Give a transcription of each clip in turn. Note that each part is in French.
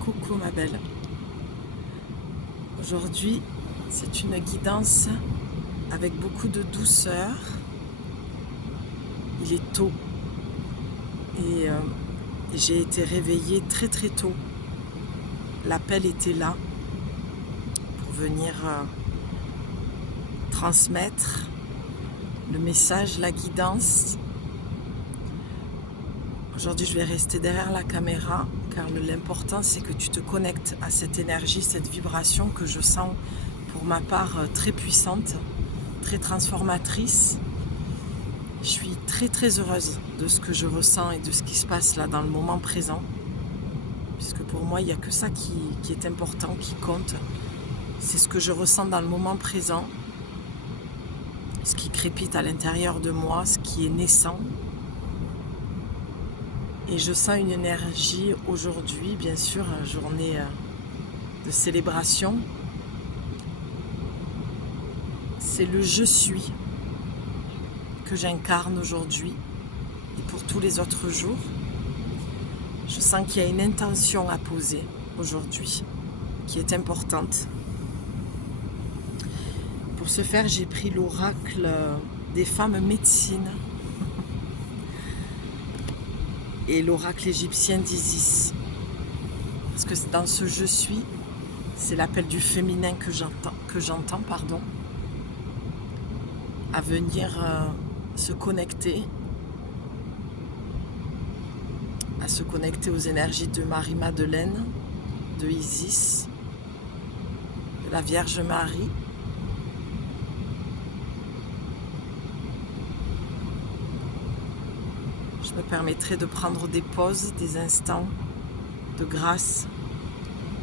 Coucou ma belle. Aujourd'hui, c'est une guidance avec beaucoup de douceur. Il est tôt et j'ai été réveillée très très tôt. L'appel était là pour venir transmettre le message, la guidance. Aujourd'hui, je vais rester derrière la caméra car l'important, c'est que tu te connectes à cette énergie, cette vibration que je sens pour ma part très puissante, très transformatrice. Je suis très très heureuse de ce que je ressens et de ce qui se passe là dans le moment présent. Puisque pour moi, il n'y a que ça qui est important, qui compte. C'est ce que je ressens dans le moment présent, ce qui crépite à l'intérieur de moi, ce qui est naissant. Et je sens une énergie aujourd'hui, bien sûr, journée de célébration. C'est le je suis que j'incarne aujourd'hui et pour tous les autres jours. Je sens qu'il y a une intention à poser aujourd'hui qui est importante. Pour ce faire, j'ai pris l'oracle des femmes médecines et l'oracle égyptien d'Isis. Parce que dans ce je suis, c'est l'appel du féminin que j'entends, à venir se connecter aux énergies de Marie-Madeleine, de Isis, de la Vierge Marie. Je me permettrai de prendre des pauses, des instants de grâce,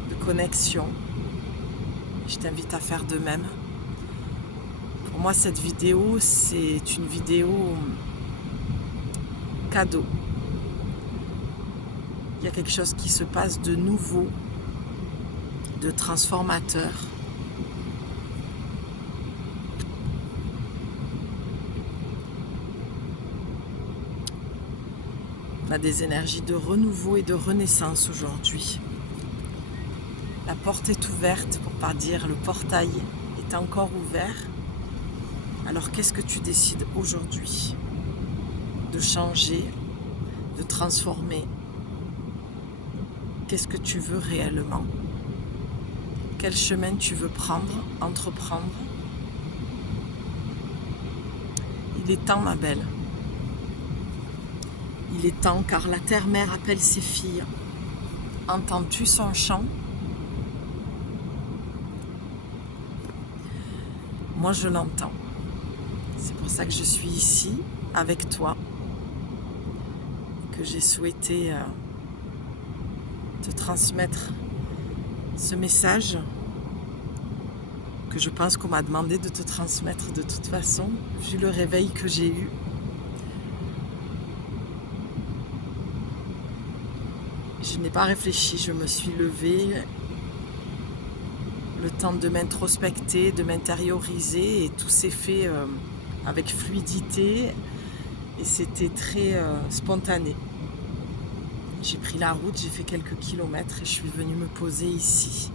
de connexion. Je t'invite à faire de même. Pour moi, cette vidéo, c'est une vidéo cadeau. Il y a quelque chose qui se passe de nouveau, de transformateur. On a des énergies de renouveau et de renaissance aujourd'hui. La porte est ouverte, pour pas dire le portail est encore ouvert. Alors qu'est-ce que tu décides aujourd'hui de changer, de transformer? Qu'est-ce que tu veux réellement? Quel chemin tu veux entreprendre? Il est temps, ma belle. Il est temps car la terre-mère appelle ses filles. Entends-tu son chant? Moi, je l'entends. C'est pour ça que je suis ici, avec toi, que j'ai souhaité te transmettre ce message que je pense qu'on m'a demandé de te transmettre de toute façon, vu le réveil que j'ai eu. Je n'ai pas réfléchi, je me suis levée, le temps de m'introspecter, de m'intérioriser, et tout s'est fait avec fluidité et c'était très spontané. J'ai pris la route, j'ai fait quelques kilomètres et je suis venue me poser ici.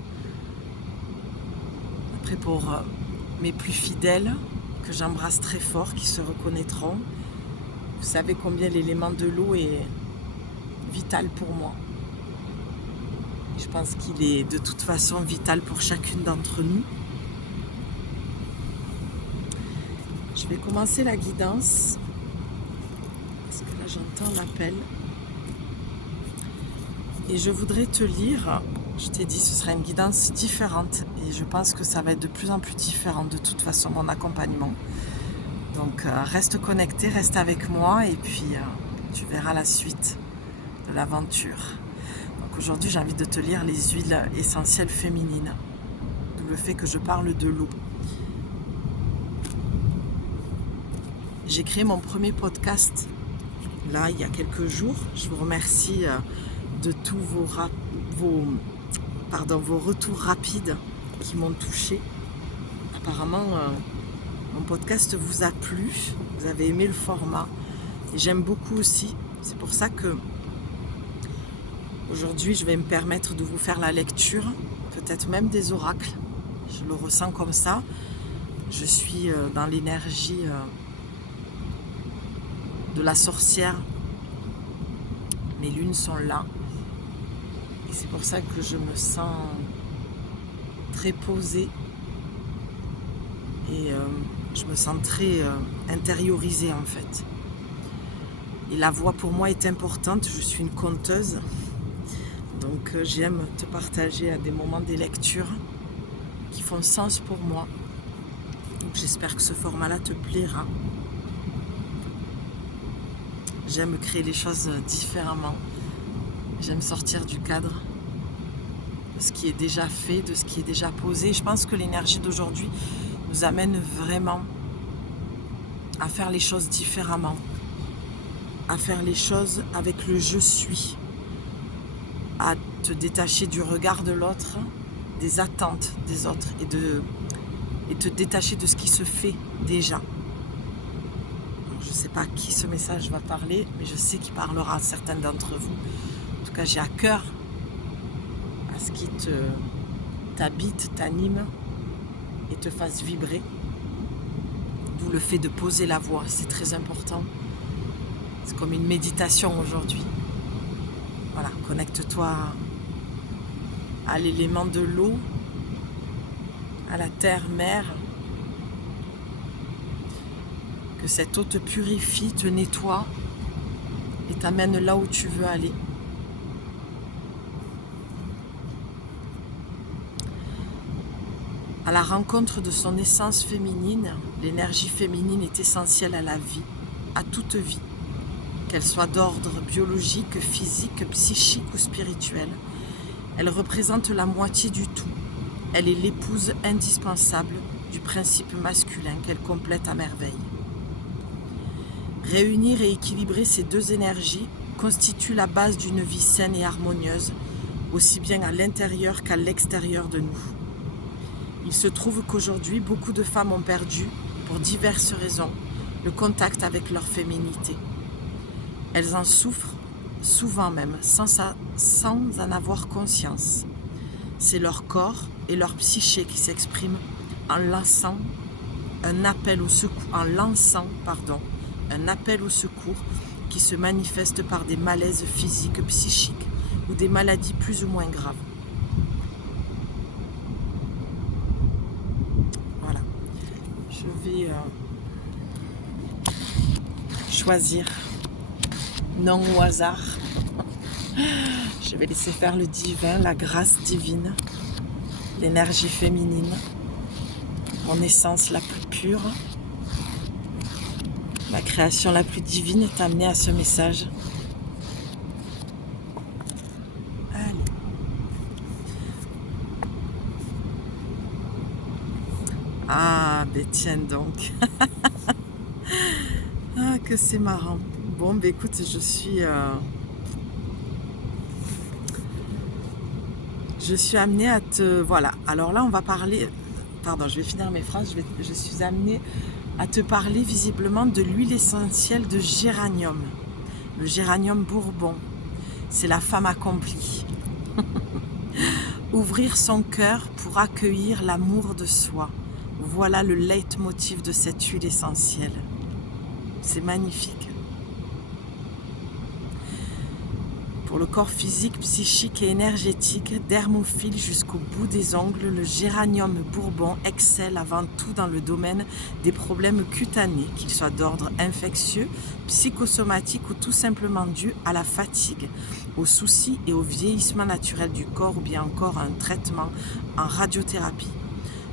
Après, pour mes plus fidèles, que j'embrasse très fort, qui se reconnaîtront, vous savez combien l'élément de l'eau est vital pour moi. Je pense qu'il est de toute façon vital pour chacune d'entre nous. Je vais commencer la guidance, parce que là j'entends l'appel. Et je voudrais te lire, je t'ai dit ce sera une guidance différente, et je pense que ça va être de plus en plus différent de toute façon mon accompagnement. Donc reste connecté, reste avec moi, et puis tu verras la suite de l'aventure. Donc aujourd'hui j'ai envie de te lire les huiles essentielles féminines, d'où le fait que je parle de l'eau. J'ai créé mon premier podcast là il y a quelques jours. Je vous remercie de tous vos retours rapides qui m'ont touchée. Apparemment mon podcast vous a plu, vous avez aimé le format et j'aime beaucoup aussi. C'est pour ça que Aujourd'hui, je vais me permettre de vous faire la lecture, peut-être même des oracles. Je le ressens comme ça. Je suis dans l'énergie de la sorcière. Mes lunes sont là. Et c'est pour ça que je me sens très posée. Et je me sens très intériorisée en fait. Et la voix pour moi est importante. Je suis une conteuse. Donc j'aime te partager à des moments des lectures qui font sens pour moi. Donc j'espère que ce format-là te plaira. J'aime créer les choses différemment. J'aime sortir du cadre de ce qui est déjà fait, de ce qui est déjà posé. Je pense que l'énergie d'aujourd'hui nous amène vraiment à faire les choses différemment, à faire les choses avec le je suis, à te détacher du regard de l'autre, des attentes des autres et te détacher de ce qui se fait déjà. Alors, je ne sais pas à qui ce message va parler, mais je sais qu'il parlera à certains d'entre vous. En tout cas, j'ai à cœur à ce qui t'habite, t'anime et te fasse vibrer. D'où le fait de poser la voix, c'est très important. C'est comme une méditation aujourd'hui. Voilà, connecte-toi à l'élément de l'eau, à la terre-mère. Que cette eau te purifie, te nettoie et t'amène là où tu veux aller. À la rencontre de son essence féminine, l'énergie féminine est essentielle à la vie, à toute vie. Qu'elle soit d'ordre biologique, physique, psychique ou spirituel. Elle représente la moitié du tout. Elle est l'épouse indispensable du principe masculin qu'elle complète à merveille. Réunir et équilibrer ces deux énergies constitue la base d'une vie saine et harmonieuse, aussi bien à l'intérieur qu'à l'extérieur de nous. Il se trouve qu'aujourd'hui, beaucoup de femmes ont perdu, pour diverses raisons, le contact avec leur féminité. Elles en souffrent, souvent même, sans en avoir conscience. C'est leur corps et leur psyché qui s'expriment en lançant un appel au secours, qui se manifeste par des malaises physiques, psychiques ou des maladies plus ou moins graves. Voilà. Je vais choisir, non au hasard. Je vais laisser faire le divin, la grâce divine, l'énergie féminine, mon essence la plus pure. La création la plus divine est amenée à ce message. Allez. Ah, ben tiens donc. Ah, que c'est marrant. Bon, ben écoute, je suis amenée à te... Voilà, alors là on va parler... Pardon, je vais finir mes phrases. Je suis amenée à te parler visiblement de l'huile essentielle de géranium. Le géranium bourbon. C'est la femme accomplie. Ouvrir son cœur pour accueillir l'amour de soi. Voilà le leitmotiv de cette huile essentielle. C'est magnifique. Pour le corps physique, psychique et énergétique, dermophile jusqu'au bout des ongles, le géranium bourbon excelle avant tout dans le domaine des problèmes cutanés, qu'ils soient d'ordre infectieux, psychosomatique ou tout simplement dus à la fatigue, aux soucis et au vieillissement naturel du corps ou bien encore à un traitement en radiothérapie.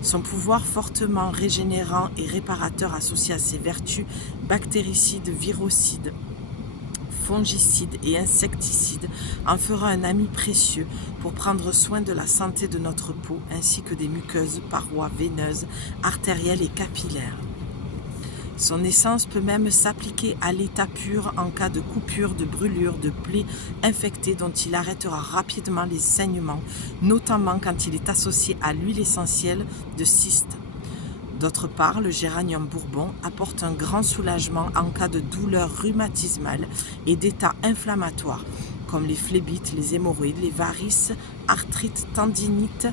Son pouvoir fortement régénérant et réparateur associé à ses vertus bactéricides, virocides, fongicides et insecticides en fera un ami précieux pour prendre soin de la santé de notre peau ainsi que des muqueuses, parois veineuses, artérielles et capillaires. Son essence peut même s'appliquer à l'état pur en cas de coupure, de brûlure, de plaie infectée dont il arrêtera rapidement les saignements, notamment quand il est associé à l'huile essentielle de cyste. D'autre part, le géranium bourbon apporte un grand soulagement en cas de douleur rhumatismale et d'état inflammatoire, comme les phlébites, les hémorroïdes, les varices, arthrite, tendinite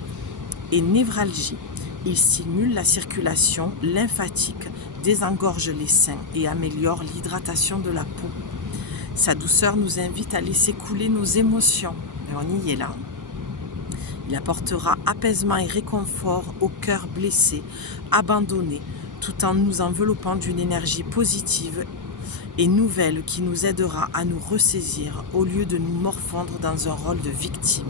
et névralgie. Il stimule la circulation lymphatique, désengorge les seins et améliore l'hydratation de la peau. Sa douceur nous invite à laisser couler nos émotions. Et on y est là. Il apportera apaisement et réconfort au cœur blessé, abandonné, tout en nous enveloppant d'une énergie positive et nouvelle qui nous aidera à nous ressaisir au lieu de nous morfondre dans un rôle de victime.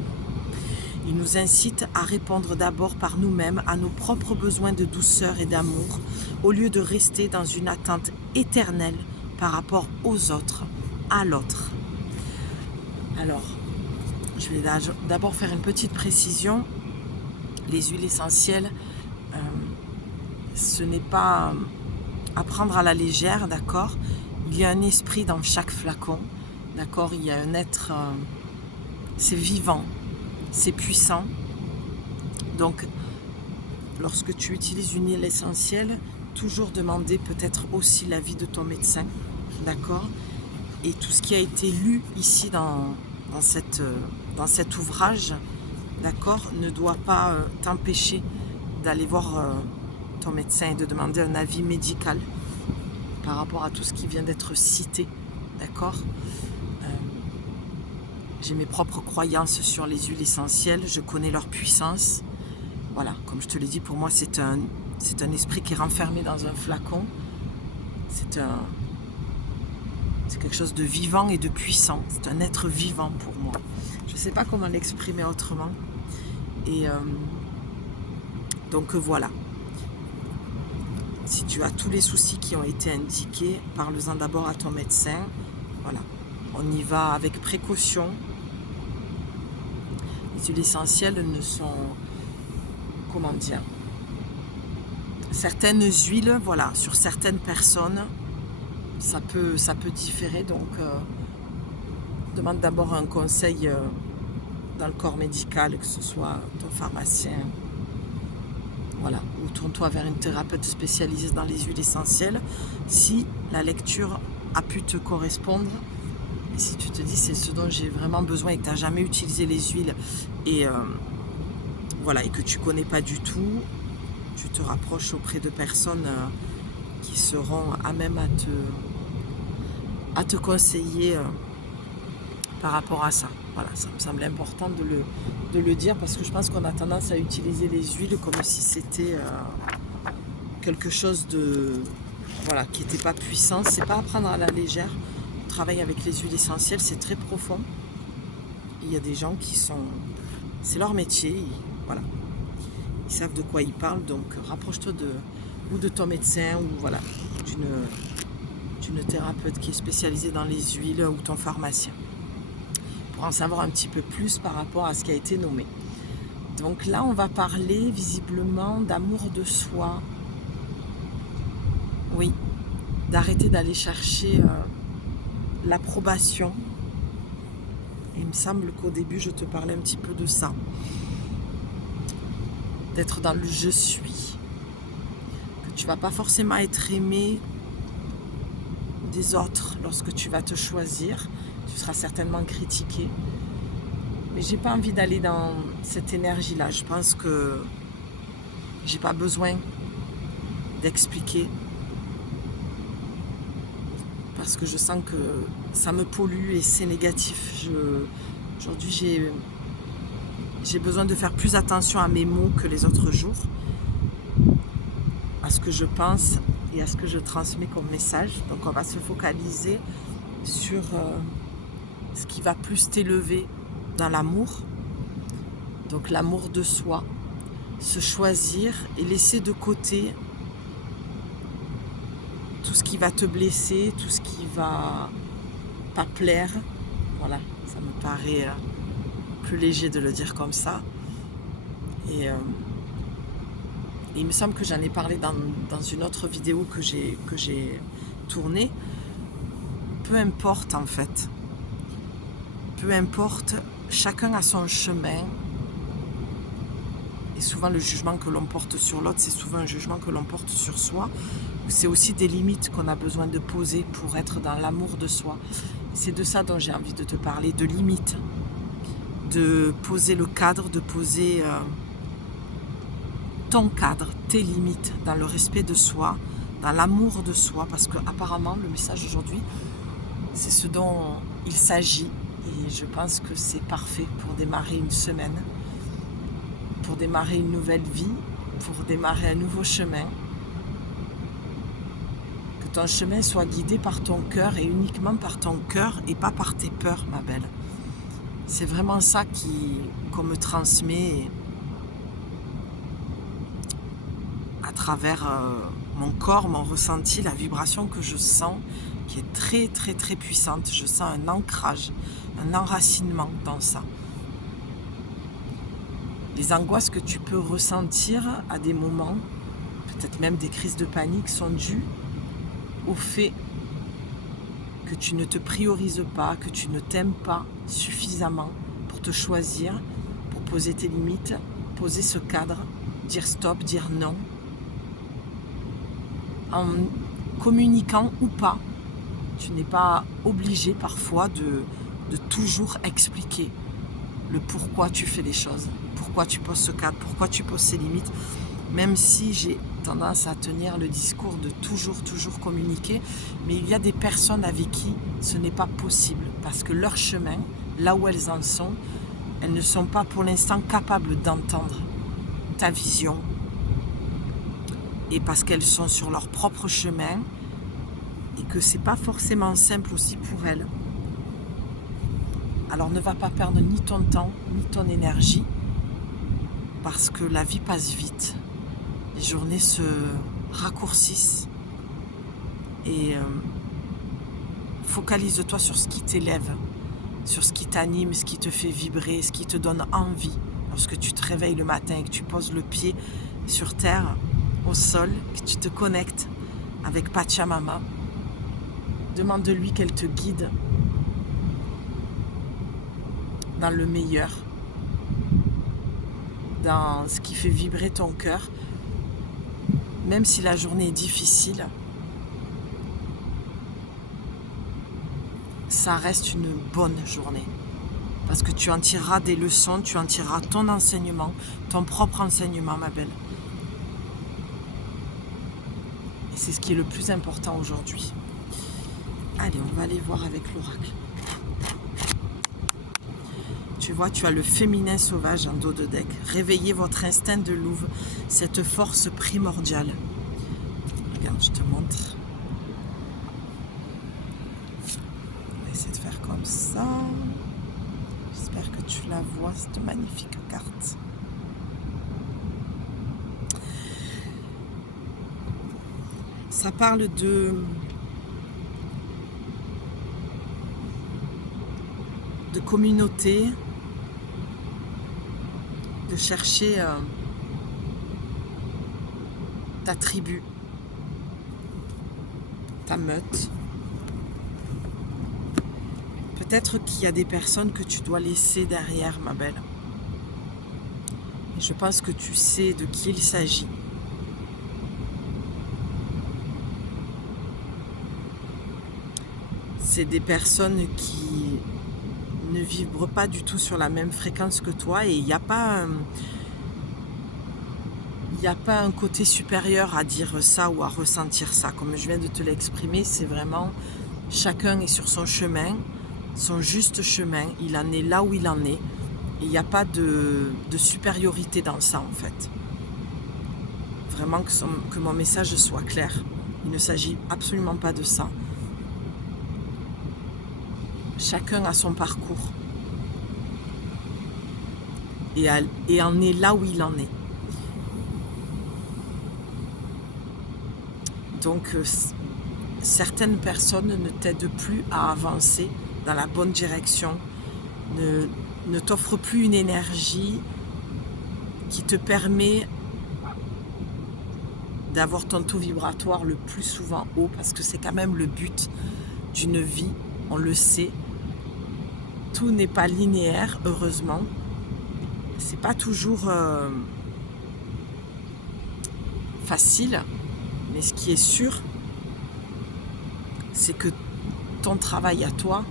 Il nous incite à répondre d'abord par nous-mêmes à nos propres besoins de douceur et d'amour, au lieu de rester dans une attente éternelle par rapport aux autres, à l'autre. Alors, je vais d'abord faire une petite précision. Les huiles essentielles, ce n'est pas à prendre à la légère, d'accord? Il y a un esprit dans chaque flacon, d'accord? Il y a un être, c'est vivant, c'est puissant. Donc, lorsque tu utilises une huile essentielle, toujours demander peut-être aussi l'avis de ton médecin, d'accord? Et tout ce qui a été lu ici dans cet ouvrage, d'accord, ne doit pas t'empêcher d'aller voir ton médecin et de demander un avis médical par rapport à tout ce qui vient d'être cité, d'accord. J'ai mes propres croyances sur les huiles essentielles, je connais leur puissance. Voilà, comme je te l'ai dit, pour moi c'est un esprit qui est renfermé dans un flacon. C'est quelque chose de vivant et de puissant. C'est un être vivant pour moi. Je ne sais pas comment l'exprimer autrement. Et donc voilà. Si tu as tous les soucis qui ont été indiqués, parle-en d'abord à ton médecin. Voilà. On y va avec précaution. Les huiles essentielles ne sont... Comment dire? Certaines huiles, voilà, sur certaines personnes, ça peut différer. Donc, demande d'abord un conseil dans le corps médical, que ce soit ton pharmacien. Voilà, ou tourne-toi vers une thérapeute spécialisée dans les huiles essentielles si la lecture a pu te correspondre. Et si tu te dis c'est ce dont j'ai vraiment besoin et que tu n'as jamais utilisé les huiles et, voilà, et que tu ne connais pas du tout, tu te rapproches auprès de personnes qui seront à même à te conseiller par rapport à ça. Voilà, ça me semble important de le dire parce que je pense qu'on a tendance à utiliser les huiles comme si c'était quelque chose de, voilà, qui n'était pas puissant. C'est pas à prendre à la légère. On travaille avec les huiles essentielles, c'est très profond. Il y a des gens qui sont... C'est leur métier, voilà. Ils savent de quoi ils parlent, donc rapproche-toi de ton médecin ou voilà, d'une thérapeute qui est spécialisée dans les huiles ou ton pharmacien, pour en savoir un petit peu plus par rapport à ce qui a été nommé. Donc là, on va parler visiblement d'amour de soi. Oui, d'arrêter d'aller chercher l'approbation. Il me semble qu'au début, je te parlais un petit peu de ça. D'être dans le « je suis ». Que tu ne vas pas forcément être aimé des autres lorsque tu vas te choisir. Tu seras certainement critiqué. Mais j'ai pas envie d'aller dans cette énergie-là. Je pense que j'ai pas besoin d'expliquer. Parce que je sens que ça me pollue et c'est négatif. Aujourd'hui, j'ai besoin de faire plus attention à mes mots que les autres jours. À ce que je pense et à ce que je transmets comme message. Donc on va se focaliser sur... ce qui va plus t'élever dans l'amour, donc l'amour de soi, se choisir et laisser de côté tout ce qui va te blesser, tout ce qui va pas plaire. Voilà, ça me paraît plus léger de le dire comme ça. Et il me semble que j'en ai parlé dans une autre vidéo que j'ai tournée. Peu importe en fait. Peu importe, chacun a son chemin. Et souvent le jugement que l'on porte sur l'autre, c'est souvent un jugement que l'on porte sur soi. C'est aussi des limites qu'on a besoin de poser pour être dans l'amour de soi. C'est de ça dont j'ai envie de te parler, de limites, de poser le cadre, de poser ton cadre, tes limites, dans le respect de soi, dans l'amour de soi, parce que apparemment le message aujourd'hui, c'est ce dont il s'agit, et je pense que c'est parfait pour démarrer une semaine, pour démarrer une nouvelle vie, pour démarrer un nouveau chemin. Que ton chemin soit guidé par ton cœur et uniquement par ton cœur et pas par tes peurs, ma belle. C'est vraiment ça qu'on me transmet à travers mon corps, mon ressenti, la vibration que je sens, qui est très très très puissante. Je sens un ancrage, un enracinement dans ça. Les angoisses que tu peux ressentir à des moments, peut-être même des crises de panique, sont dues au fait que tu ne te priorises pas, que tu ne t'aimes pas suffisamment pour te choisir, pour poser tes limites, poser ce cadre, dire stop, dire non, en communiquant ou pas. Tu n'es pas obligé parfois de toujours expliquer le pourquoi tu fais les choses, pourquoi tu poses ce cadre, pourquoi tu poses ces limites, même si j'ai tendance à tenir le discours de toujours communiquer, mais il y a des personnes avec qui ce n'est pas possible, parce que leur chemin, là où elles en sont, elles ne sont pas pour l'instant capables d'entendre ta vision, et parce qu'elles sont sur leur propre chemin, et que c'est pas forcément simple aussi pour elles. Alors ne va pas perdre ni ton temps, ni ton énergie, parce que la vie passe vite. Les journées se raccourcissent. Et focalise-toi sur ce qui t'élève, sur ce qui t'anime, ce qui te fait vibrer, ce qui te donne envie. Lorsque tu te réveilles le matin et que tu poses le pied sur terre, au sol, que tu te connectes avec Pachamama, demande-lui qu'elle te guide dans le meilleur, dans ce qui fait vibrer ton cœur, même si la journée est difficile, ça reste une bonne journée. Parce que tu en tireras des leçons, tu en tireras ton enseignement, ton propre enseignement, ma belle. Et c'est ce qui est le plus important aujourd'hui. Allez, on va aller voir avec l'oracle. Tu vois, tu as le féminin sauvage en dos de deck. Réveillez votre instinct de louve, cette force primordiale. Regarde, je te montre. On va essayer de faire comme ça. J'espère que tu la vois, cette magnifique carte. Ça parle de communauté, de chercher ta tribu, ta meute. Peut-être qu'il y a des personnes que tu dois laisser derrière, ma belle. Et je pense que tu sais de qui il s'agit. C'est des personnes qui ne vibrent pas du tout sur la même fréquence que toi, et il n'y a pas un côté supérieur à dire ça ou à ressentir ça. Comme je viens de te l'exprimer, c'est vraiment chacun est sur son chemin, son juste chemin, il en est là où il en est, et il n'y a pas de supériorité dans ça en fait. Vraiment que mon message soit clair, il ne s'agit absolument pas de ça. Chacun a son parcours et en est là où il en est. Donc certaines personnes ne t'aident plus à avancer dans la bonne direction, ne t'offrent plus une énergie qui te permet d'avoir ton taux vibratoire le plus souvent haut, parce que c'est quand même le but d'une vie, on le sait. Tout n'est pas linéaire, heureusement. C'est pas toujours facile, mais ce qui est sûr, c'est que ton travail à toi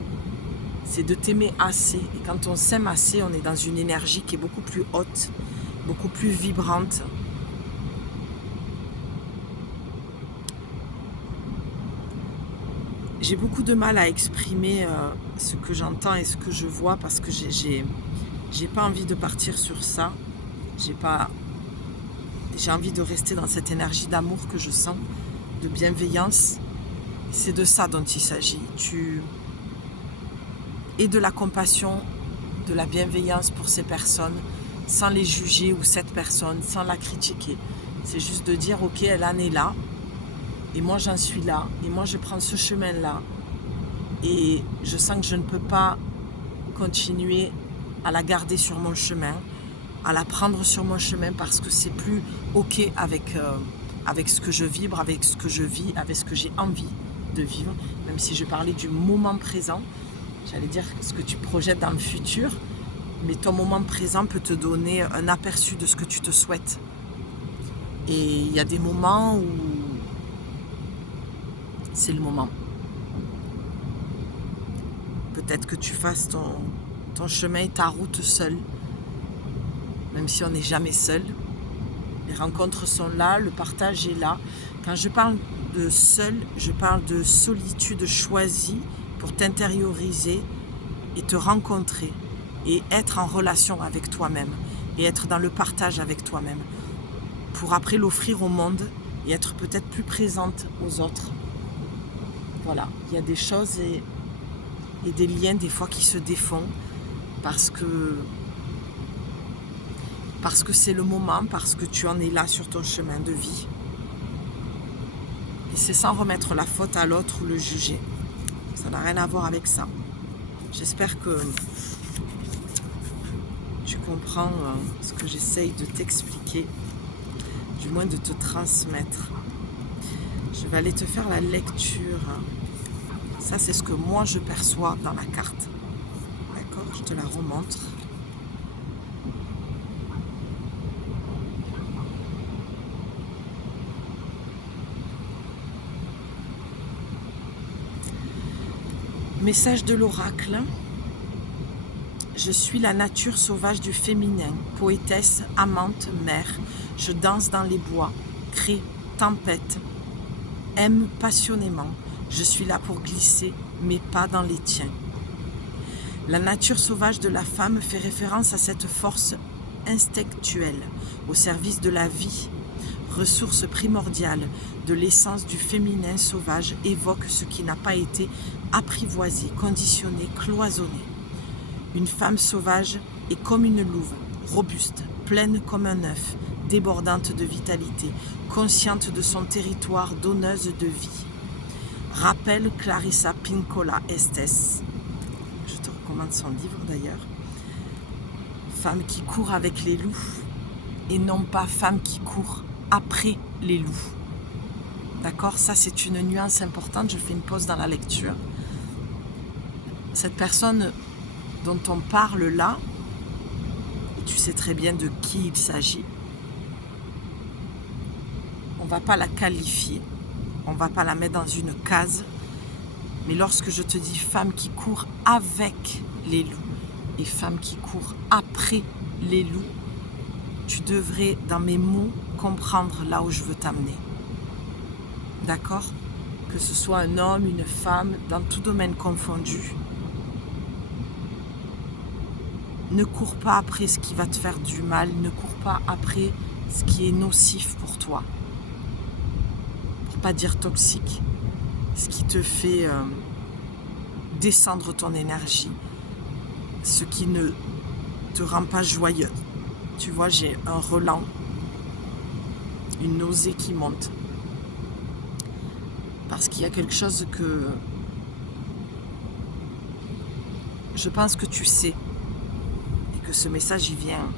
c'est de t'aimer assez. Et quand on s'aime assez, on est dans une énergie qui est beaucoup plus haute, beaucoup plus vibrante. J'ai beaucoup de mal à exprimer ce que j'entends et ce que je vois parce que j'ai pas envie de partir sur ça. J'ai envie de rester dans cette énergie d'amour que je sens, de bienveillance. C'est de ça dont il s'agit. Et de la compassion, de la bienveillance pour ces personnes, sans les juger ou cette personne, sans la critiquer. C'est juste de dire, ok, elle en est là, et moi j'en suis là, et moi je prends ce chemin-là, et je sens que je ne peux pas continuer à la garder sur mon chemin, à la prendre sur mon chemin parce que c'est plus ok avec ce que je vibre, avec ce que je vis, avec ce que j'ai envie de vivre, même si je parlais du moment présent, j'allais dire ce que tu projettes dans le futur, mais ton moment présent peut te donner un aperçu de ce que tu te souhaites. Et il y a des moments où c'est le moment. Peut-être que tu fasses ton chemin et ta route seul, même si on n'est jamais seul. Les rencontres sont là, le partage est là. Quand je parle de seul, je parle de solitude choisie pour t'intérioriser et te rencontrer et être en relation avec toi-même et être dans le partage avec toi-même pour après l'offrir au monde et être peut-être plus présente aux autres. Voilà, il y a des choses et des liens des fois qui se défont parce que c'est le moment, parce que tu en es là sur ton chemin de vie. Et c'est sans remettre la faute à l'autre ou le juger. Ça n'a rien à voir avec ça. J'espère que tu comprends ce que j'essaye de t'expliquer, du moins de te transmettre. Je vais aller te faire la lecture. Ça, c'est ce que moi je perçois dans la carte. D'accord ? Je te la remontre. Message de l'oracle. Je suis la nature sauvage du féminin, poétesse, amante, mère. Je danse dans les bois, crée, tempête, aime passionnément. Je suis là pour glisser, mais pas dans les tiens. La nature sauvage de la femme fait référence à cette force instinctuelle au service de la vie. Ressource primordiale de l'essence du féminin sauvage, évoque ce qui n'a pas été apprivoisé, conditionné, cloisonné. Une femme sauvage est comme une louve, robuste, pleine comme un œuf, débordante de vitalité, consciente de son territoire, donneuse de vie. Rappelle Clarissa Pinkola Estes. Je te recommande son livre d'ailleurs. Femme qui court avec les loups et non pas femme qui court après les loups. D'accord ? Ça, c'est une nuance importante. Je fais une pause dans la lecture. Cette personne dont on parle là, et tu sais très bien de qui il s'agit, on ne va pas la qualifier, on ne va pas la mettre dans une case, mais lorsque je te dis femme qui court avec les loups et femme qui court après les loups, tu devrais, dans mes mots, comprendre là où je veux t'amener. D'accord ? Que ce soit un homme, une femme, dans tout domaine confondu. Ne cours pas après ce qui va te faire du mal, ne cours pas après ce qui est nocif pour toi. Pour pas dire toxique, ce qui te fait descendre ton énergie, ce qui ne te rend pas joyeux. Tu vois, j'ai un relent, une nausée qui monte. Parce qu'il y a quelque chose que je pense que tu sais. Et que ce message, il vient,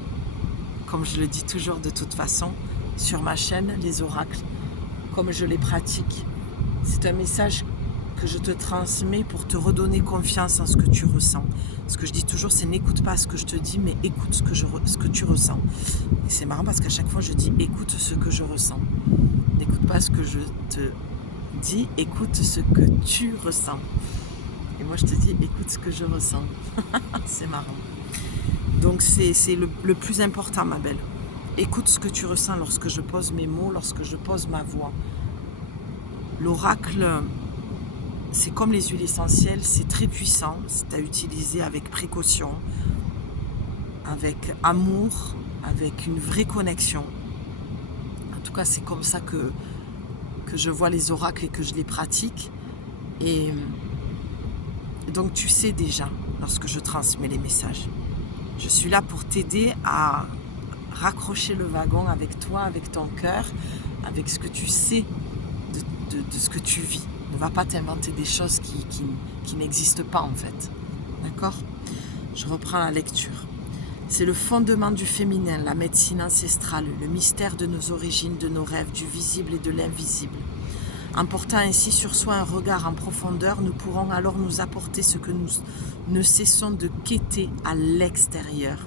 comme je le dis toujours de toute façon, sur ma chaîne, les oracles, comme je les pratique. C'est un message que je te transmets pour te redonner confiance en ce que tu ressens. Ce que je dis toujours, c'est n'écoute pas ce que je te dis, mais écoute ce que tu ressens. Et c'est marrant parce qu'à chaque fois, je dis écoute ce que je ressens. N'écoute pas ce que je te dis, écoute ce que tu ressens. Et moi je te dis, écoute ce que je ressens. C'est marrant. Donc c'est le plus important, ma belle. Écoute ce que tu ressens lorsque je pose mes mots, lorsque je pose ma voix. L'oracle, c'est comme les huiles essentielles, c'est très puissant, c'est à utiliser avec précaution, avec amour, avec une vraie connexion. En tout cas, c'est comme ça que je vois les oracles et que je les pratique. Et donc tu sais déjà, lorsque je transmets les messages, je suis là pour t'aider à raccrocher le wagon avec toi, avec ton cœur, avec ce que tu sais de ce que tu vis. Ne va pas t'inventer des choses qui n'existent pas en fait. D'accord ? Je reprends la lecture. C'est le fondement du féminin, la médecine ancestrale, le mystère de nos origines, de nos rêves, du visible et de l'invisible. En portant ainsi sur soi un regard en profondeur, nous pourrons alors nous apporter ce que nous ne cessons de quêter à l'extérieur,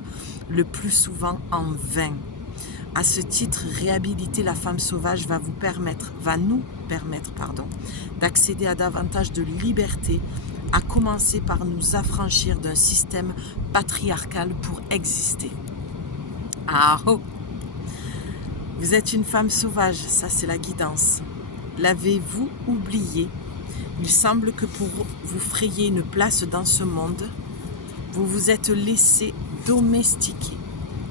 le plus souvent en vain. À ce titre, réhabiliter la femme sauvage va nous permettre, d'accéder à davantage de liberté, à commencer par nous affranchir d'un système patriarcal pour exister. Ah oh! Vous êtes une femme sauvage, ça c'est la guidance. L'avez-vous oublié? Il semble que pour vous frayer une place dans ce monde, vous vous êtes laissé domestiquer.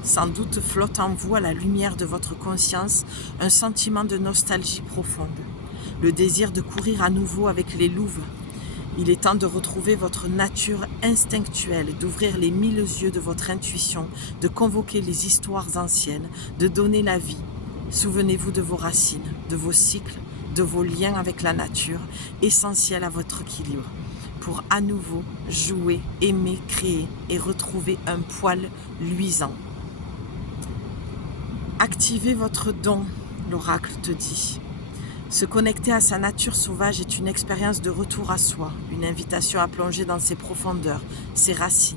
Sans doute flotte en vous, à la lumière de votre conscience, un sentiment de nostalgie profonde. Le désir de courir à nouveau avec les louves. Il est temps de retrouver votre nature instinctuelle, d'ouvrir les 1000 yeux de votre intuition, de convoquer les histoires anciennes, de donner la vie. Souvenez-vous de vos racines, de vos cycles, de vos liens avec la nature, essentiels à votre équilibre, pour à nouveau jouer, aimer, créer et retrouver un poil luisant. Activez votre don, l'oracle te dit. Se connecter à sa nature sauvage est une expérience de retour à soi, une invitation à plonger dans ses profondeurs, ses racines.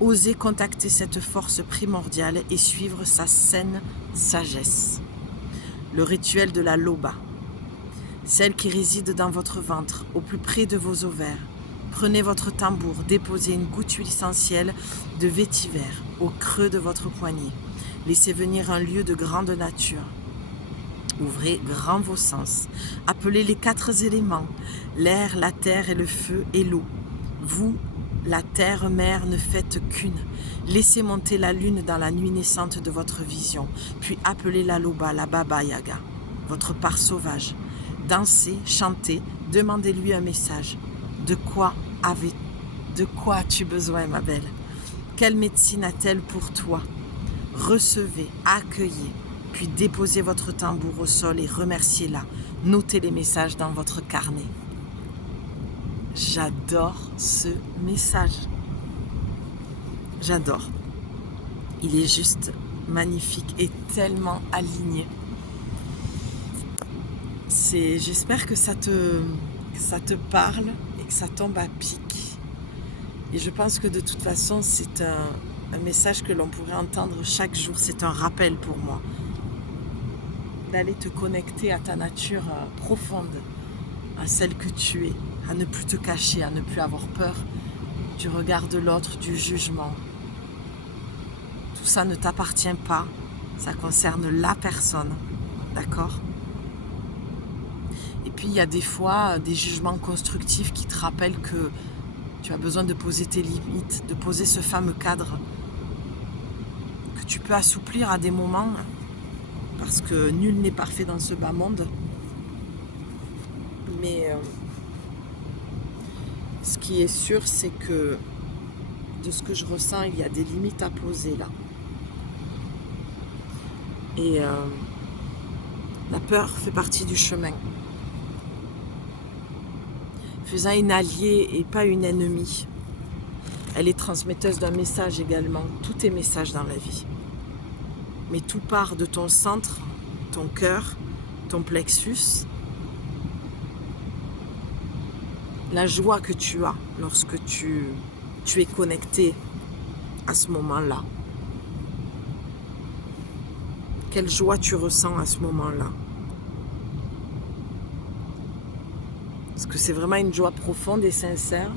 Osez contacter cette force primordiale et suivre sa saine sagesse. Le rituel de la loba. Celle qui réside dans votre ventre, au plus près de vos ovaires. Prenez votre tambour, déposez une goutte d'huile essentielle de vétiver au creux de votre poignet. Laissez venir un lieu de grande nature. Ouvrez grand vos sens. Appelez les 4 éléments, l'air, la terre et le feu et l'eau. Vous, la terre-mère, ne faites qu'une. Laissez monter la lune dans la nuit naissante de votre vision, puis appelez la loba, la baba yaga, votre part sauvage. Dansez, chantez, demandez-lui un message. De quoi as-tu besoin, ma belle? Quelle médecine a-t-elle pour toi? Recevez, accueillez, puis déposez votre tambour au sol et remerciez-la. Notez les messages dans votre carnet. J'adore ce message. J'adore. Il est juste magnifique et tellement aligné. J'espère que ça te parle et que ça tombe à pic. Et je pense que de toute façon, c'est un message que l'on pourrait entendre chaque jour. C'est un rappel pour moi d'aller te connecter à ta nature profonde, à celle que tu es, à ne plus te cacher, à ne plus avoir peur du regard de l'autre, du jugement. Tout ça ne t'appartient pas, ça concerne la personne, d'accord ? Et puis il y a des fois des jugements constructifs qui te rappellent que tu as besoin de poser tes limites, de poser ce fameux cadre que tu peux assouplir à des moments, parce que nul n'est parfait dans ce bas monde. Mais ce qui est sûr, c'est que de ce que je ressens, il y a des limites à poser là. Et la peur fait partie du chemin. Fais-en une alliée et pas une ennemie. Elle est transmetteuse d'un message également. Tout est message dans la vie. Mais tout part de ton centre, ton cœur, ton plexus. La joie que tu as lorsque tu es connecté à ce moment-là. Quelle joie tu ressens à ce moment-là. Est-ce que c'est vraiment une joie profonde et sincère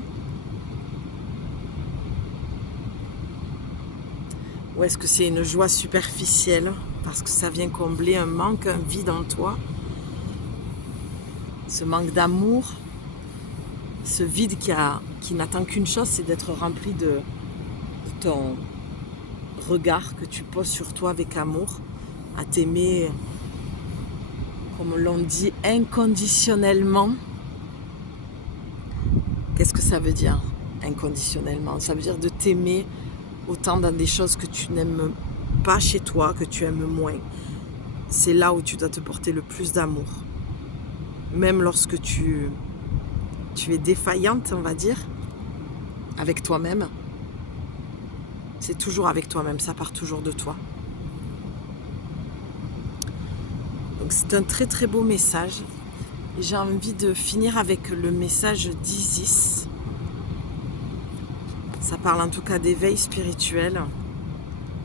Ou est-ce que c'est une joie superficielle parce que ça vient combler un manque, un vide en toi? Ce manque d'amour, ce vide qui n'attend qu'une chose, c'est d'être rempli de ton regard que tu poses sur toi avec amour, à t'aimer, comme l'on dit, inconditionnellement. Qu'est-ce que ça veut dire, inconditionnellement? Ça veut dire de t'aimer autant dans des choses que tu n'aimes pas chez toi, que tu aimes moins. C'est là où tu dois te porter le plus d'amour. Même lorsque tu es défaillante, on va dire, avec toi-même. C'est toujours avec toi-même, ça part toujours de toi. Donc c'est un très très beau message. Et j'ai envie de finir avec le message d'Isis. Ça parle en tout cas d'éveil spirituel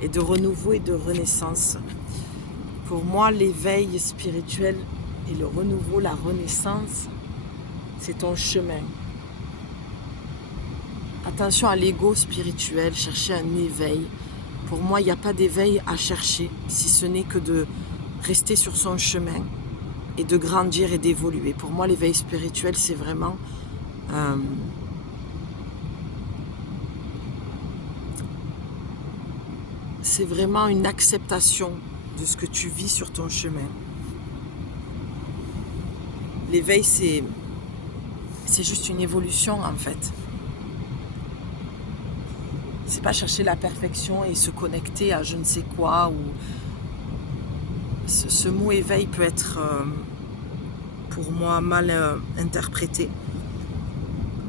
et de renouveau et de renaissance. Pour moi, l'éveil spirituel et le renouveau, la renaissance, c'est ton chemin. Attention à l'ego spirituel, chercher un éveil. Pour moi, il n'y a pas d'éveil à chercher, si ce n'est que de rester sur son chemin et de grandir et d'évoluer. Pour moi, l'éveil spirituel, c'est vraiment une acceptation de ce que tu vis sur ton chemin. L'éveil, c'est juste une évolution en fait. C'est pas chercher la perfection et se connecter à je ne sais quoi. Ou ce mot éveil peut être pour moi mal interprété.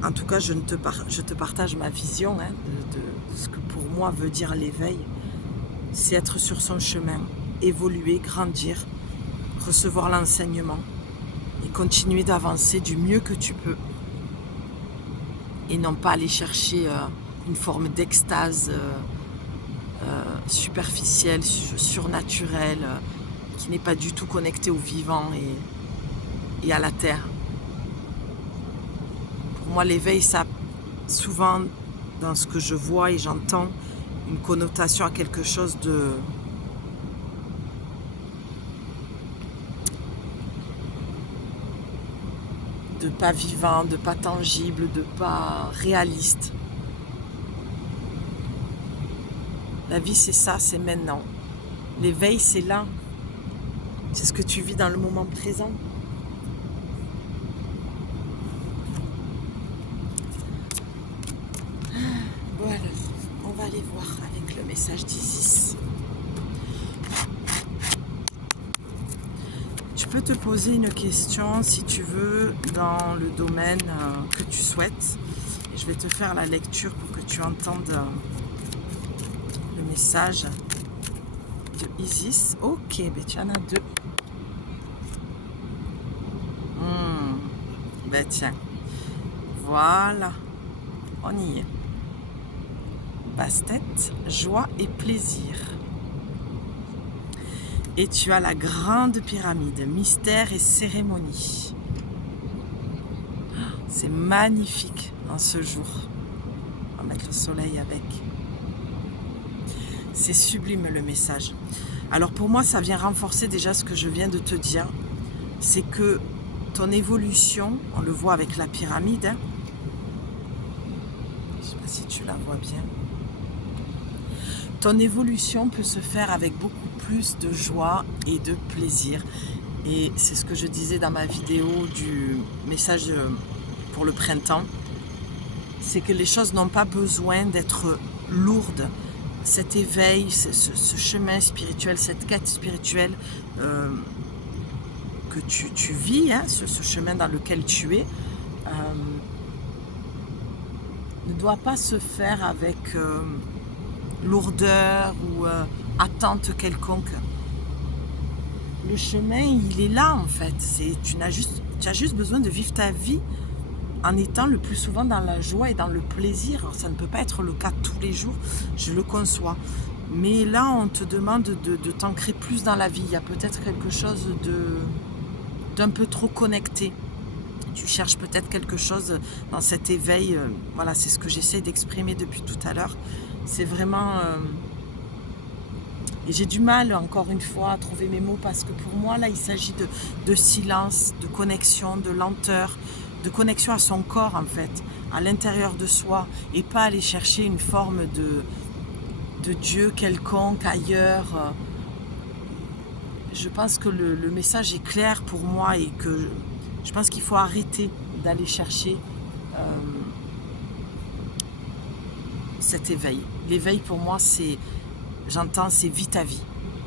En tout cas, je te partage ma vision de ce que pour moi veut dire l'éveil. C'est être sur son chemin, évoluer, grandir, recevoir l'enseignement et continuer d'avancer du mieux que tu peux. Et non pas aller chercher une forme d'extase superficielle, surnaturelle, qui n'est pas du tout connectée au vivant et à la terre. Pour moi, l'éveil, ça a souvent, dans ce que je vois et j'entends, une connotation à quelque chose de pas vivant, de pas tangible, de pas réaliste. La vie, c'est ça, c'est maintenant. L'éveil, c'est là. C'est ce que tu vis dans le moment présent. Bon alors, on va aller voir avec le message d'Isis. Tu peux te poser une question si tu veux dans le domaine que tu souhaites. Et je vais te faire la lecture pour que tu entendes le message de Isis. Ok, ben tu en as deux. Ben tiens, voilà, on y est. Basse-tête, joie et plaisir. Et tu as la grande pyramide, mystère et cérémonie. C'est magnifique en ce jour. On va mettre le soleil avec. C'est sublime le message. Alors pour moi, ça vient renforcer déjà ce que je viens de te dire. C'est que ton évolution, on le voit avec la pyramide. Je ne sais pas si tu la vois bien. Ton évolution peut se faire avec beaucoup plus de joie et de plaisir. Et c'est ce que je disais dans ma vidéo du message pour le printemps. C'est que les choses n'ont pas besoin d'être lourdes. Cet éveil, ce chemin spirituel, cette quête spirituelle que tu vis, ce chemin dans lequel tu es, ne doit pas se faire avec lourdeur ou attente quelconque. Le chemin, il est là en fait. Tu as juste besoin de vivre ta vie en étant le plus souvent dans la joie et dans le plaisir. Alors, ça ne peut pas être le cas tous les jours, je le conçois. Mais là, on te demande de t'ancrer plus dans la vie. Il y a peut-être quelque chose d'un peu trop connecté. Tu cherches peut-être quelque chose dans cet éveil. Voilà, c'est ce que j'essaie d'exprimer depuis tout à l'heure. C'est vraiment Et j'ai du mal, encore une fois, à trouver mes mots parce que pour moi, là, il s'agit de silence, de connexion, de lenteur, de connexion à son corps, en fait, à l'intérieur de soi, et pas aller chercher une forme de Dieu quelconque ailleurs. Je pense que le message est clair pour moi et que je pense qu'il faut arrêter d'aller chercher cet éveil. L'éveil, pour moi, c'est... J'entends, c'est vie ta vie.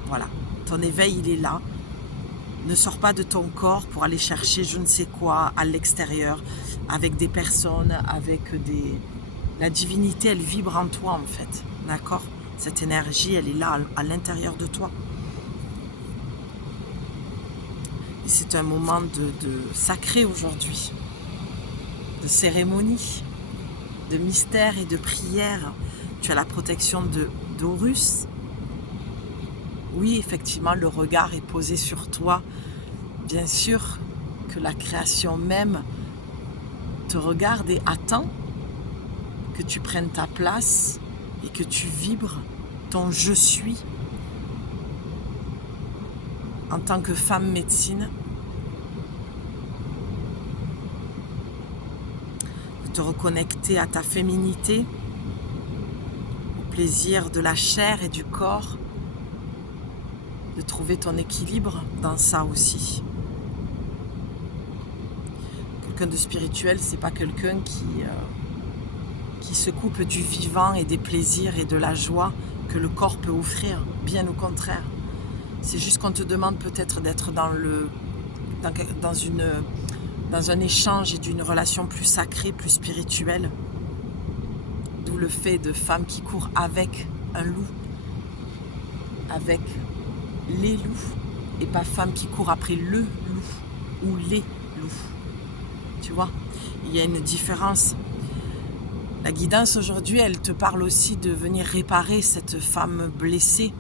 Voilà. Ton éveil, il est là. Ne sors pas de ton corps pour aller chercher je ne sais quoi à l'extérieur, avec des personnes, avec des... La divinité, elle vibre en toi, en fait. D'accord? Cette énergie, elle est là, à l'intérieur de toi. Et c'est un moment de sacré aujourd'hui. De cérémonie, de mystère et de prière. Tu as la protection d'Horus. Oui, effectivement, le regard est posé sur toi. Bien sûr que la création même te regarde et attend que tu prennes ta place et que tu vibres ton je suis en tant que femme médecine. De te reconnecter à ta féminité, au plaisir de la chair et du corps, de trouver ton équilibre dans ça aussi. Quelqu'un de spirituel, c'est pas quelqu'un qui se coupe du vivant et des plaisirs et de la joie que le corps peut offrir, bien au contraire. C'est juste qu'on te demande peut-être d'être dans un échange et d'une relation plus sacrée, plus spirituelle. D'où le fait de femmes qui courent avec un loup, avec les loups, et pas femmes qui courent après le loup ou les loups. Tu vois, il y a une différence. La guidance aujourd'hui, elle te parle aussi de venir réparer cette femme blessée,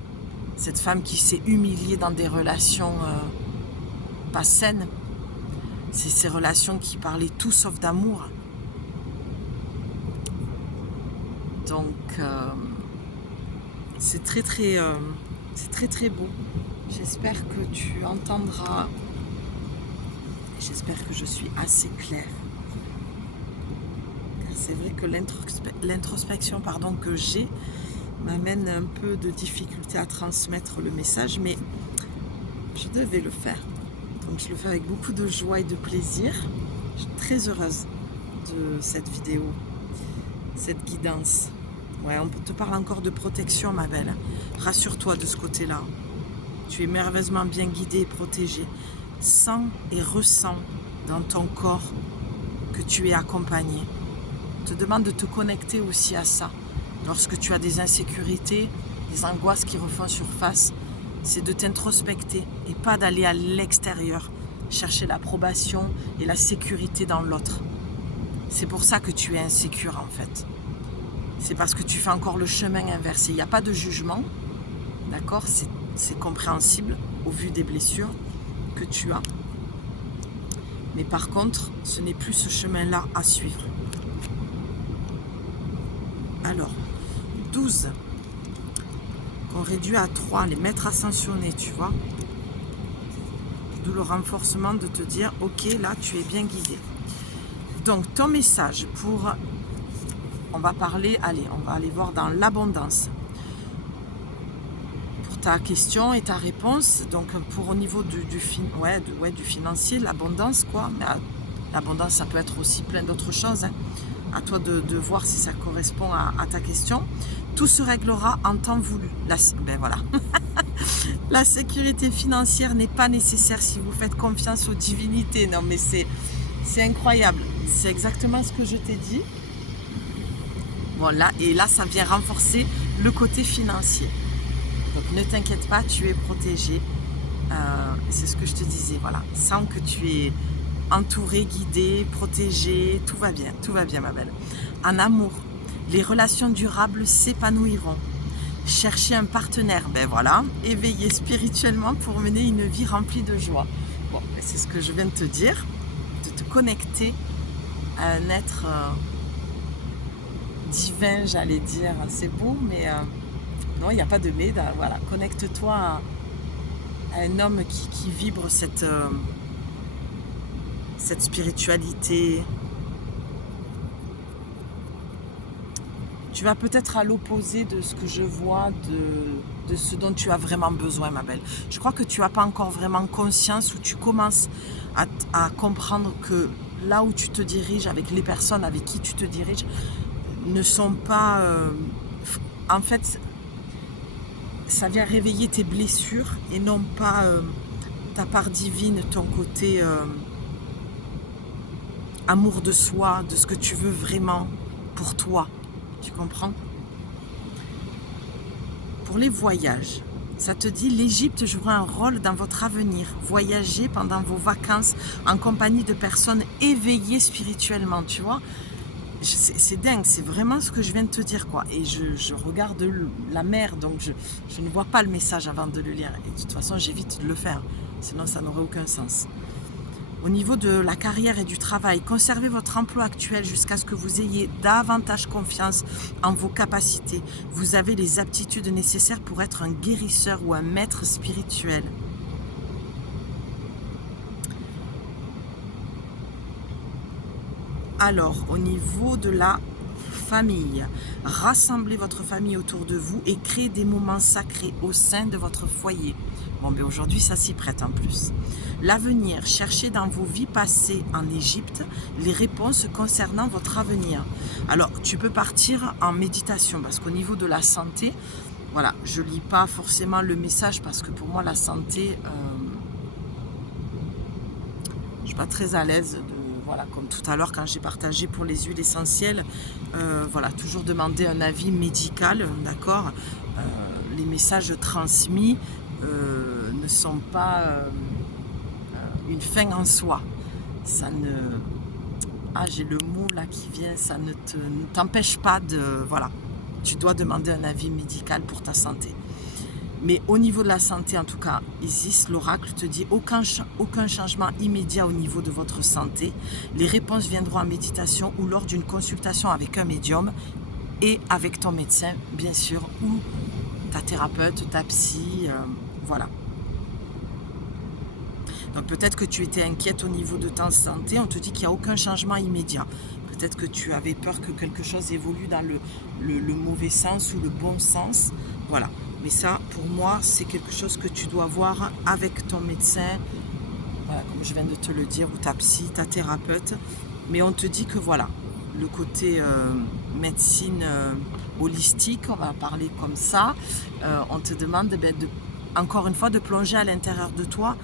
cette femme qui s'est humiliée dans des relations pas saines. C'est ces relations qui parlaient tout sauf d'amour. Donc, c'est très très beau. J'espère que tu entendras. J'espère que je suis assez claire. Car c'est vrai que l'introspection que j'ai m'amène un peu de difficulté à transmettre le message, mais je devais le faire. Donc je le fais avec beaucoup de joie et de plaisir. Je suis très heureuse de cette vidéo, cette guidance. Ouais, on te parle encore de protection, ma belle. Rassure-toi de ce côté-là. Tu es merveilleusement bien guidée et protégée. Sens et ressens dans ton corps que tu es accompagnée. Je te demande de te connecter aussi à ça. Lorsque tu as des insécurités, des angoisses qui refont surface, c'est de t'introspecter et pas d'aller à l'extérieur, chercher l'approbation et la sécurité dans l'autre. C'est pour ça que tu es insécure en fait. C'est parce que tu fais encore le chemin inversé. Il n'y a pas de jugement, d'accord? C'est compréhensible au vu des blessures que tu as. Mais par contre, ce n'est plus ce chemin-là à suivre. Alors, 12, qu'on réduit à 3, les maîtres ascensionnés, tu vois. D'où le renforcement de te dire, ok, là, tu es bien guidé. Donc, ton message pour... On va aller voir dans l'abondance. Pour ta question et ta réponse, donc pour au niveau du financier, l'abondance, quoi. Mais l'abondance, ça peut être aussi plein d'autres choses. Hein. À toi de voir si ça correspond à ta question. Tout se réglera en temps voulu. Voilà. La sécurité financière n'est pas nécessaire si vous faites confiance aux divinités. Non, mais c'est incroyable. C'est exactement ce que je t'ai dit. Voilà, et là, ça vient renforcer le côté financier. Donc, ne t'inquiète pas, tu es protégé. C'est ce que je te disais, voilà. Sens que tu es entouré, guidé, protégé, tout va bien, ma belle. En amour, les relations durables s'épanouiront. Cherchez un partenaire, voilà, éveillé spirituellement pour mener une vie remplie de joie. Bon, c'est ce que je viens de te dire, de te connecter à un être... divin, j'allais dire, c'est beau, mais Non, il n'y a pas de mais. Voilà, connecte-toi à un homme qui vibre cette spiritualité. Tu vas peut-être à l'opposé de ce que je vois, de ce dont tu as vraiment besoin, ma belle. Je crois que tu n'as pas encore vraiment conscience, ou tu commences à comprendre que là où tu te diriges, avec les personnes avec qui tu te diriges, ne sont pas... en fait, ça vient réveiller tes blessures et non pas ta part divine, ton côté amour de soi, de ce que tu veux vraiment pour toi. Tu comprends? Pour les voyages, ça te dit l'Égypte jouera un rôle dans votre avenir. Voyagez pendant vos vacances en compagnie de personnes éveillées spirituellement, tu vois. C'est dingue, c'est vraiment ce que je viens de te dire, quoi. Et je regarde la mer, donc je ne vois pas le message avant de le lire. Et de toute façon, j'évite de le faire, sinon ça n'aurait aucun sens. Au niveau de la carrière et du travail, conservez votre emploi actuel jusqu'à ce que vous ayez davantage confiance en vos capacités. Vous avez les aptitudes nécessaires pour être un guérisseur ou un maître spirituel. Alors, au niveau de la famille, rassemblez votre famille autour de vous et créez des moments sacrés au sein de votre foyer. Bon, ben aujourd'hui, ça s'y prête en plus. L'avenir, cherchez dans vos vies passées en Égypte les réponses concernant votre avenir. Alors, tu peux partir en méditation parce qu'au niveau de la santé, voilà, je lis pas forcément le message parce que pour moi, la santé, je suis pas très à l'aise. Voilà, comme tout à l'heure quand j'ai partagé pour les huiles essentielles, voilà, toujours demander un avis médical, d'accord. Les messages transmis ne sont pas une fin en soi. Ça ne... Ah, j'ai le mot là qui vient, ça ne t'empêche pas de... Voilà, tu dois demander un avis médical pour ta santé. Mais au niveau de la santé, en tout cas, Isis, l'oracle te dit aucun changement immédiat au niveau de votre santé. Les réponses viendront en méditation ou lors d'une consultation avec un médium et avec ton médecin, bien sûr, ou ta thérapeute, ta psy, voilà. Donc peut-être que tu étais inquiète au niveau de ta santé, on te dit qu'il n'y a aucun changement immédiat. Peut-être que tu avais peur que quelque chose évolue dans le mauvais sens ou le bon sens, voilà. Mais ça, pour moi, c'est quelque chose que tu dois voir avec ton médecin, voilà, comme je viens de te le dire, ou ta psy, ta thérapeute. Mais on te dit que voilà, le côté médecine holistique, on va parler comme ça, on te demande encore une fois de plonger à l'intérieur de toi,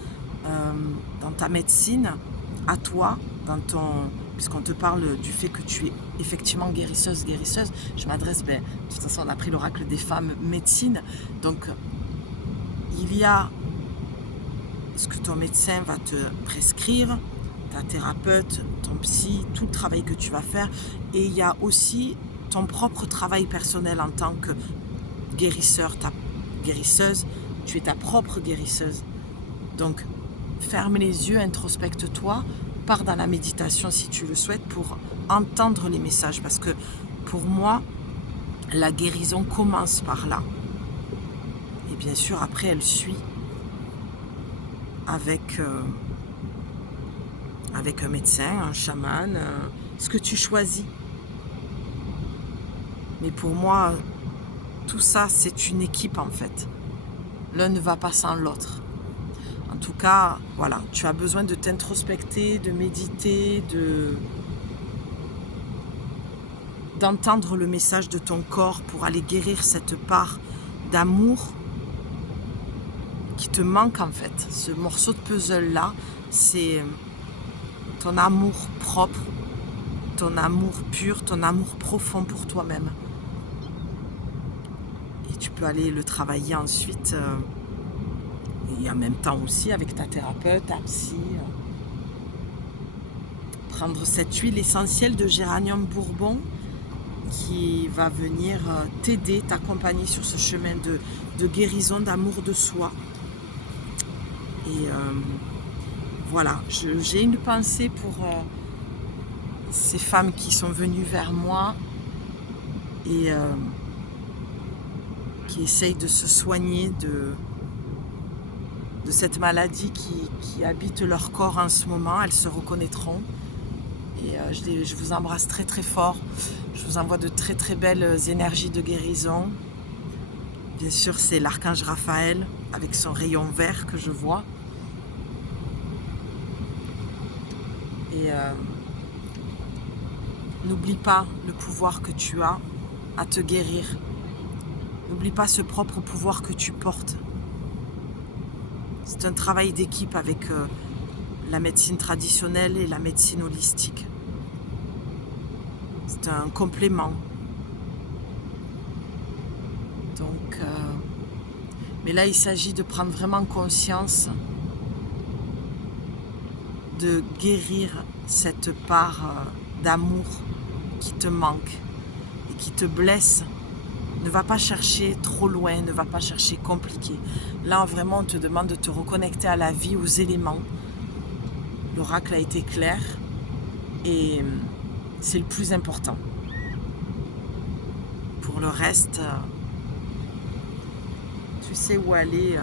dans ta médecine, à toi, dans ton... Puisqu'on te parle du fait que tu es effectivement guérisseuse, je m'adresse, de toute façon on a pris l'oracle des femmes médecine, donc il y a ce que ton médecin va te prescrire, ta thérapeute, ton psy, tout le travail que tu vas faire, et il y a aussi ton propre travail personnel en tant que guérisseur, ta guérisseuse, tu es ta propre guérisseuse. Donc ferme les yeux, introspecte-toi, pars dans la méditation si tu le souhaites pour entendre les messages, parce que pour moi la guérison commence par là et bien sûr après elle suit avec un médecin, un chaman, ce que tu choisis. Mais pour moi tout ça c'est une équipe en fait, l'un ne va pas sans l'autre. En tout cas, voilà, tu as besoin de t'introspecter, de méditer, d'entendre le message de ton corps pour aller guérir cette part d'amour qui te manque en fait. Ce morceau de puzzle-là, c'est ton amour propre, ton amour pur, ton amour profond pour toi-même. Et tu peux aller le travailler ensuite... et en même temps aussi avec ta thérapeute, ta psy, prendre cette huile essentielle de géranium bourbon qui va venir t'aider, t'accompagner sur ce chemin de guérison, d'amour de soi. Et voilà, j'ai une pensée pour ces femmes qui sont venues vers moi et qui essayent de se soigner de cette maladie qui habite leur corps en ce moment. Elles se reconnaîtront. Et je vous embrasse très très fort. Je vous envoie de très très belles énergies de guérison. Bien sûr, c'est l'archange Raphaël avec son rayon vert que je vois. Et n'oublie pas le pouvoir que tu as à te guérir. N'oublie pas ce propre pouvoir que tu portes. C'est un travail d'équipe avec la médecine traditionnelle et la médecine holistique. C'est un complément. Donc, mais là, il s'agit de prendre vraiment conscience de guérir cette part d'amour qui te manque et qui te blesse. Ne va pas chercher trop loin, ne va pas chercher compliqué. Là, vraiment, on te demande de te reconnecter à la vie, aux éléments. L'oracle a été clair et c'est le plus important. Pour le reste, tu sais où aller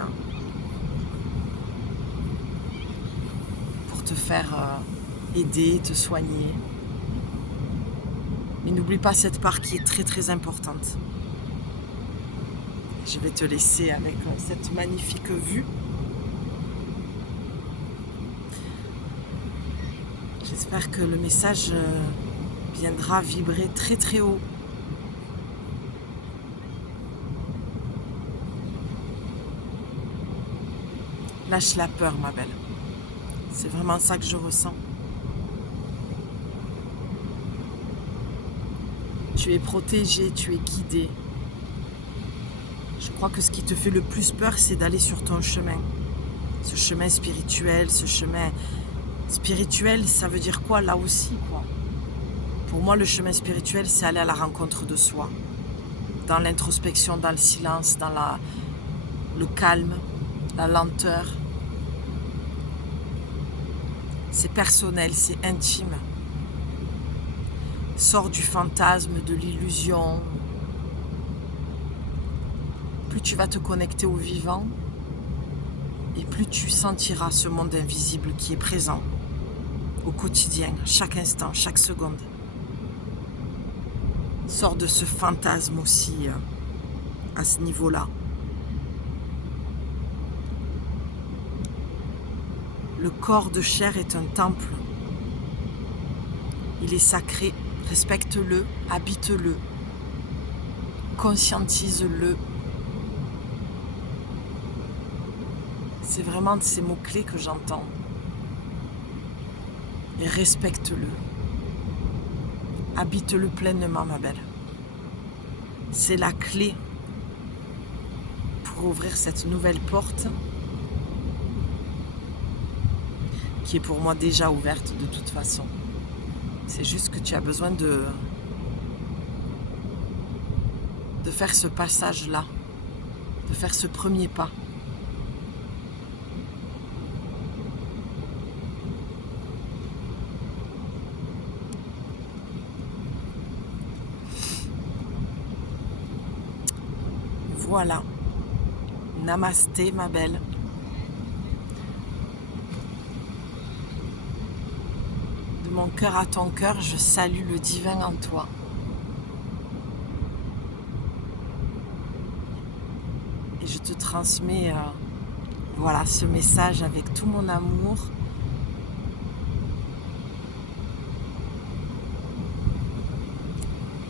pour te faire aider, te soigner. Mais n'oublie pas cette part qui est très très importante. Je vais te laisser avec cette magnifique vue. J'espère que le message viendra vibrer très très haut. Lâche la peur, ma belle. C'est vraiment ça que je ressens. Tu es protégée, tu es guidée. Je crois que ce qui te fait le plus peur, c'est d'aller sur ton chemin. Ce chemin spirituel, ça veut dire quoi là aussi, quoi. Pour moi, le chemin spirituel, c'est aller à la rencontre de soi. Dans l'introspection, dans le silence, dans le calme, la lenteur. C'est personnel, c'est intime. Sors du fantasme, de l'illusion. Plus tu vas te connecter au vivant, et plus tu sentiras ce monde invisible qui est présent au quotidien, chaque instant, chaque seconde. Sors de ce fantasme aussi à ce niveau-là. Le corps de chair est un temple. Il est sacré. Respecte-le, habite-le, conscientise-le. C'est vraiment de ces mots-clés que j'entends. Et respecte-le. Habite-le pleinement, ma belle. C'est la clé pour ouvrir cette nouvelle porte qui est pour moi déjà ouverte de toute façon. C'est juste que tu as besoin de faire ce passage-là, de faire ce premier pas. Voilà. Namasté, ma belle. De mon cœur à ton cœur, je salue le divin en toi. Et je te transmets voilà, ce message avec tout mon amour.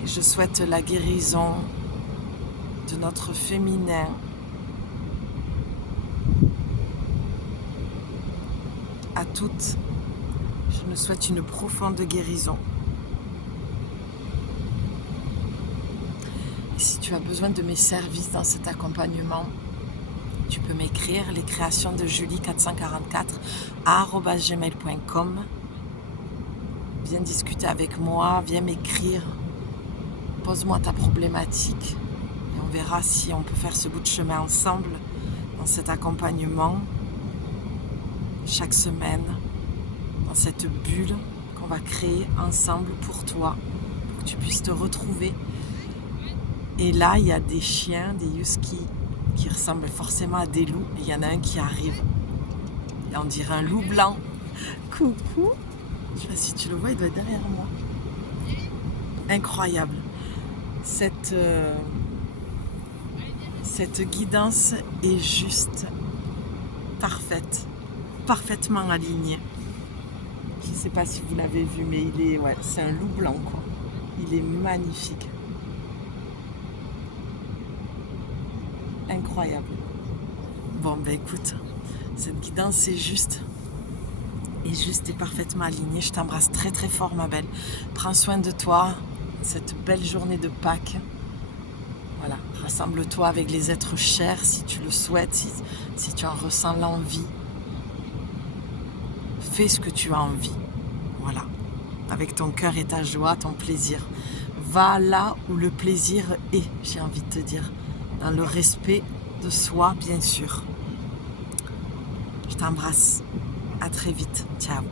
Et je souhaite la guérison de notre féminin. À toutes, je nous souhaite une profonde guérison. Et si tu as besoin de mes services dans cet accompagnement, tu peux m'écrire les créations de julie444@gmail.com. Viens discuter avec moi, viens m'écrire, pose-moi ta problématique et on verra si on peut faire ce bout de chemin ensemble dans cet accompagnement chaque semaine, dans cette bulle qu'on va créer ensemble pour toi, pour que tu puisses te retrouver Et là, il y a des chiens, des huskies, qui ressemblent forcément à des loups. Et il y en a un qui arrive. Et on dirait un loup blanc. Coucou. Je sais pas si tu le vois, il doit être derrière moi. Incroyable. Cette guidance est juste parfaite. Parfaitement alignée. Je ne sais pas si vous l'avez vu, mais c'est un loup blanc, quoi. Il est magnifique. Incroyable. Bon, ben écoute, cette guidance est juste et parfaitement alignée. Je t'embrasse très très fort, ma belle. Prends soin de toi, cette belle journée de Pâques. Voilà, rassemble-toi avec les êtres chers si tu le souhaites, si tu en ressens l'envie. Fais ce que tu as envie. Voilà, avec ton cœur et ta joie, ton plaisir. Va là où le plaisir est, j'ai envie de te dire. Dans le respect de soi, bien sûr. Je t'embrasse. À très vite. Ciao.